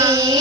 Amén.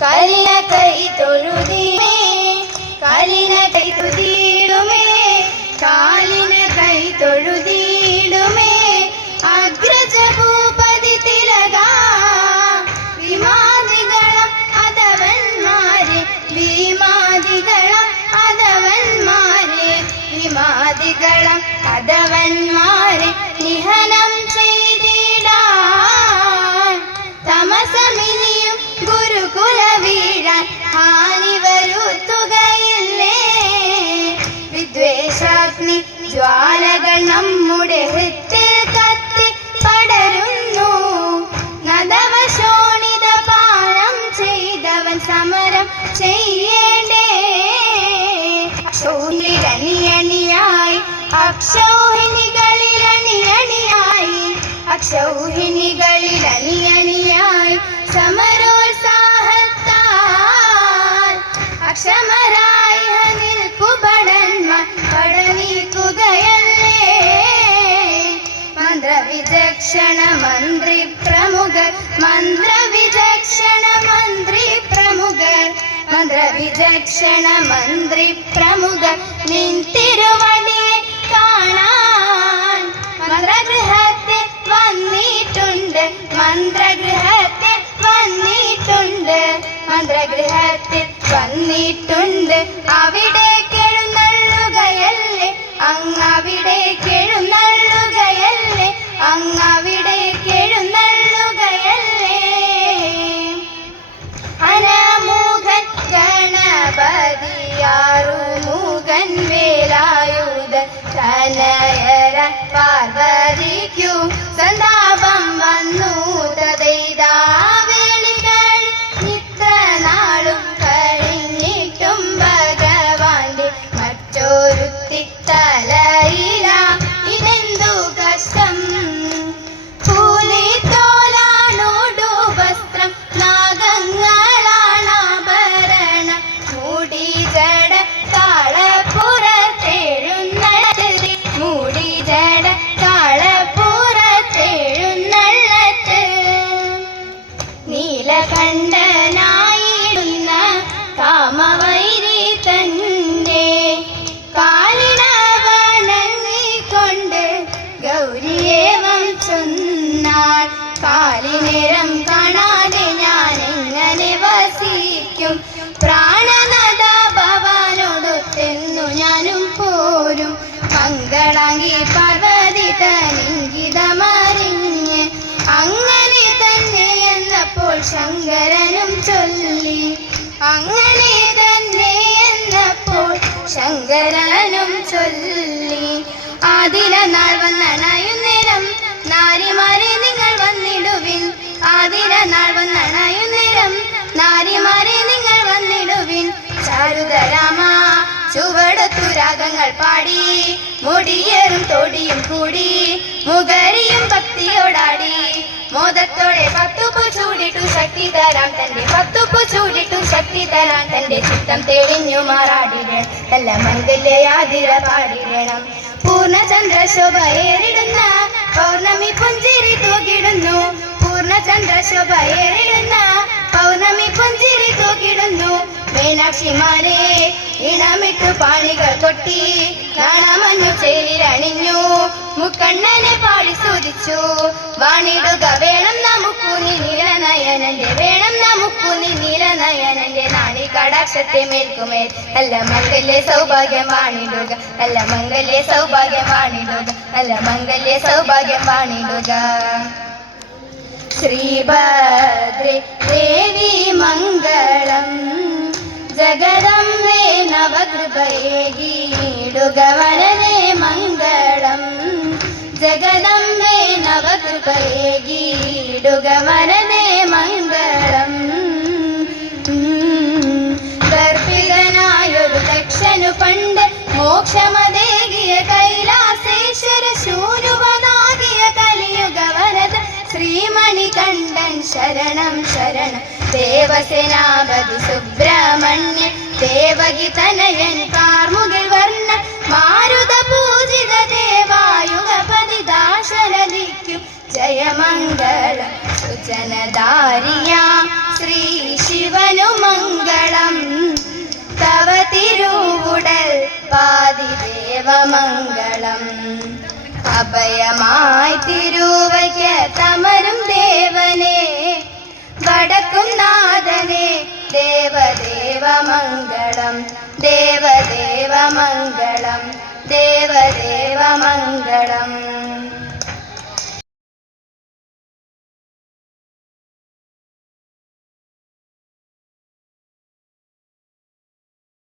കലിന കൈ തൊഴുതിമേ കലിന കൈ തൊഴുതിടുമേ കാലിന കൈ തൊഴുതിടുമേ അഗ്രജ ഭൂപതി തിലക വിമാതികളം അതവന്മാരെ വിമാതികളം അതവന്മാരെ വിമാതികളം അതവന്മാരെ നിഹനം വരുത്തുകയില്ലേ വിദ്വേഷാഗ്നി ജ്വാലകൾ നമ്മുടെ ഹൃത്തിൽ കത്തി പടരുന്നു. നദവശോണിത പാനം ചെയ്തവൻ സമരം ചെയ്യേണ്ടേ? അക്ഷൗഹിണികളിലണിയായി അക്ഷൗഹിണികളിലണിയണിയായി അക്ഷൗഹിണികളിലണിയണിയായി മന്ത്രവിചക്ഷണ മന്ത്രി പ്രമുഖർ മന്ത്രവിചക്ഷണ മന്ത്രി പ്രമുഖർ മന്ത്രവിചക്ഷണ മന്ത്രി പ്രമുഖർ നിൻതിരുവടിയെ കാണാൻ മന്ത്രഗൃഹത്തിൽ വന്നിട്ടുണ്ട് മന്ത്രഗൃഹത്തിൽ വന്നിട്ടുണ്ട് മന്ത്രഗൃഹത്തിൽ വന്നിട്ടുണ്ട്. അവിടെ എഴുന്നള്ളുകയല്ലേ എഴുന്നള്ളുകയല്ലേ അങ്ങവിടെ എഴുന്നള്ളുകയല്ലേ തനയര പാർവതിക്കു സന്താപം വന്നു. പ്രാണനദ ഭവാനോടൊത്തെന്നു ഞാനും പോരും. മംഗളാംഗി പാർവതി തനിങ്കിതമറിഞ്ഞ് അങ്ങനെ തന്നെ എന്നപ്പോൾ ശങ്കരനും ചൊല്ലി. അങ്ങനെ തന്നെ എന്നപ്പോൾ ശങ്കരനും ചൊല്ലി. ആദിന നാൾ വന്നണയുന്നേരം നാരിമാരെ നിങ്ങൾ വന്നിടുവിൻ. ആദിന നാൾ വന്നണയുന്നേരം നാരിമാരെ നിങ്ങൾ വന്നിടുവിൻ. ചാരുതരാമ ചുവടത്തു രാഗങ്ങൾ പാടി. മുടിയേറും തൊടിയും കൂടി. മുഖരിയും ഭക്തിയോടാടി. മോദത്തോടെ പത്തുപ്പു ചൂടിട്ടു ശക്തി തരാം തന്റെ പത്തുപ്പു ചൂടിട്ടു ശക്തി തരാം തന്റെ ചിത്തം തെളിഞ്ഞു മാറാടിടണം. നല്ല മംഗല്യാതിര പാടിടണം. പൂർണചന്ദ്രശോഭ ഏറിടുന്ന പൗർണമി പുഞ്ചിരി തൂക്കിടുന്നു പൂർണചന്ദ്രശോഭ ഏറിടുന്ന പൗർണമി പുഞ്ചിരി തൂക്കിടുന്നു. മീനാക്ഷിമാരെ ഇണമിട്ടു പാണികൾ കൊട്ടി. കാണാമഞ്ഞു ചേരിരണിഞ്ഞു മുക്കണ്ണനെ പാടി സ്തുതിച്ചു. വാണിടുക വേണം നമുക്കുനി നീലനയനന്റെ വേണം നമുക്കുനി നീലനയനന്റെ നാണി കടാക്ഷത്തെ മേൽക്കുമേൽ. നല്ല മംഗല്യ സൗഭാഗ്യം വാണിടുക നല്ല മംഗല്യ സൗഭാഗ്യം വാണിടുക നല്ല മംഗല്യ സൗഭാഗ്യം വാണിടുക. ശ്രീഭദ്രേ ദേവി മംഗളം. ജഗദംബേ നവകൃപയേകീടുക വരദേ മംഗളം. ജഗദംബേ നവകൃപയേകീടുക വരദേ മംഗളം. ഗർഭിതനായൊരു ദക്ഷനു പണ്ട് മോക്ഷമതേകിയ ശരണം ശരണം. ദേവസേനാപതി സുബ്രഹ്മണ്യ ദേവകി തനയൻ കാർമുകിൽ വർണ മാരുത പൂജിത ദേവായുഗപതി ദാശരഥിക്കും ജയമംഗളം. സുജനദാരിയ ശ്രീ ശിവനു മംഗളം. തവ തിരുവുടൽ പാതിദേവമംഗളം. അഭയമായി തിരുവയ്ക്ക് തമരും ദേവനെ വടക്കും നാഥനെ ദേവദേവ മംഗളം